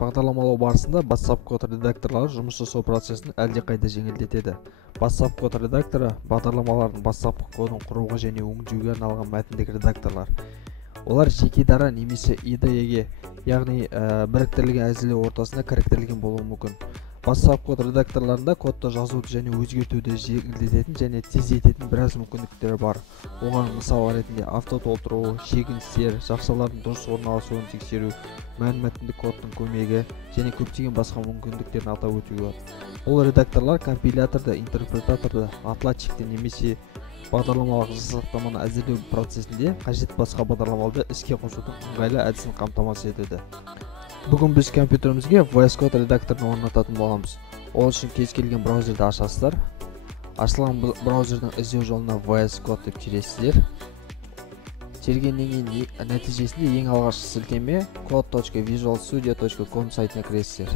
Бағдарламалау барысында бастапқы код редакторлары жұмыс жасау процесін әлдеқайда жеңілдетеді. Бастапқы код редакторы бағдарламалардың бастапқы кодын құруға және өңдеуге арналған мәтіндік редакторлар. Олар жеке дара немесе IDE-ге, яғни біріктірілген әзірлеу ортасына кіріктірілген болуы мүмкін. Бастапқы код редакторларында кодты жазуды және өзгертуді жеңілдететін және тездететін біраз мүмкіндіктері бар. Оған мысал ретінде авто толтыру, шегіністер, жақшалардың дұрыс орналасуын тексеру, мәтіндік кодтың көмегі және көптеген басқа мүмкіндіктерін атап өтуге болады. Бұл редакторлар компиляторды, интерпретаторды, отладчикті немесе бағдарламалық жасақтаманы әзірлеу процесінде қажет басқа бағдарламаларды іске қосудың ыңғайлы әдісін қамтамасыз етеді. Бүгін біз компьютерімізге VS Code редакторын орнататын боламыз. Ол үшін кез келген браузерді ашасыздар. Ашылған браузердің іздеу жолына VS Code деп тересіздер. Тергеннен кейін нәтижесінде ең алғашқы сілтеме code.visualstudio.com сайтына кіресіздер.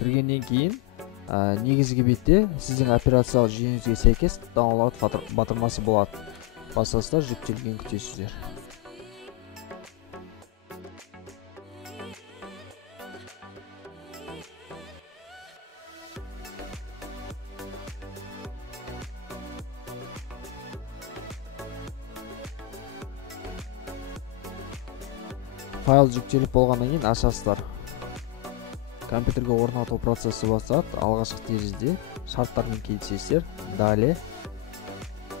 Кіргеннен кейін негізгі бетте сіздің операциялық жүйеңізге сәйкес download батырмасы болады. Басасыздар, жүктелген күтесіздер. Файл жүктеліп болғаннан кейін ашасыздар. Компьютерге орнату процесі басталады. Алғашқы терезеде шарттармен келісесіздер. Далее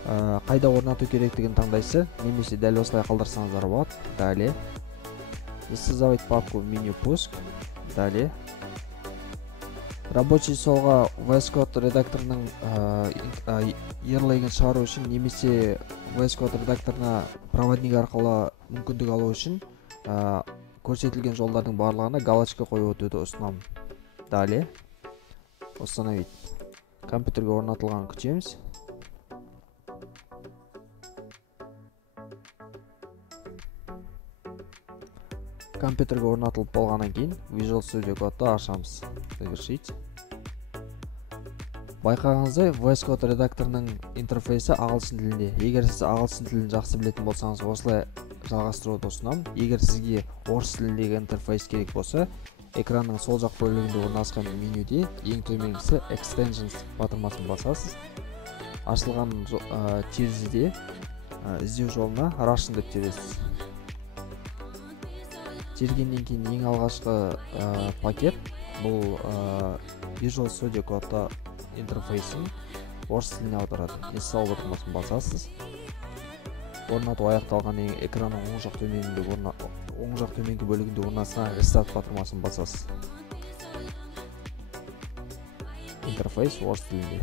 қайда орнату керектігін таңдайсыздар, немесе дәл осылай қалдырсаңыздар болады. Далее создавать папку меню пуск. Далее рабочий столға VS Code редакторының ерлігін шығару үшін немесе VS Code редакторына проводник арқылы мүмкіндік алу үшін көрсетілген жолдардың барлығына галочка қойып өтуді ұсынамын. Далее установить. Компьютерге орнатылған күтеміз. Компьютерге орнатылып болғаннан кейін Visual Studio Code'ды ашамыз. Завершить. Байқағаныңыздай, VS Code редакторының интерфейсі ағылшын тілінде. Егер сіз ағылшын тілін жақсы білетін болсаңыз, осылай жалғастыруды ұсынамын. Егер сізге орыс тіліндегі интерфейс керек болса, экранның сол жақ бөлігінде орналасқан менюде ең төменгісі Extensions батырмасын басасыз. Ашылған терезеде іздеу жолына Russian деп тересіз. Тергеннен кейін ең алғашқы пакет бұл Visual Studio Code интерфейсін орыс тіліне аударады. Install батырмасын басасыз. Орнату аяқталған экранның оң жақ төменгі бөлігінде орналасқан Restart батырмасын басасыз. Интерфейс орыс тілінде.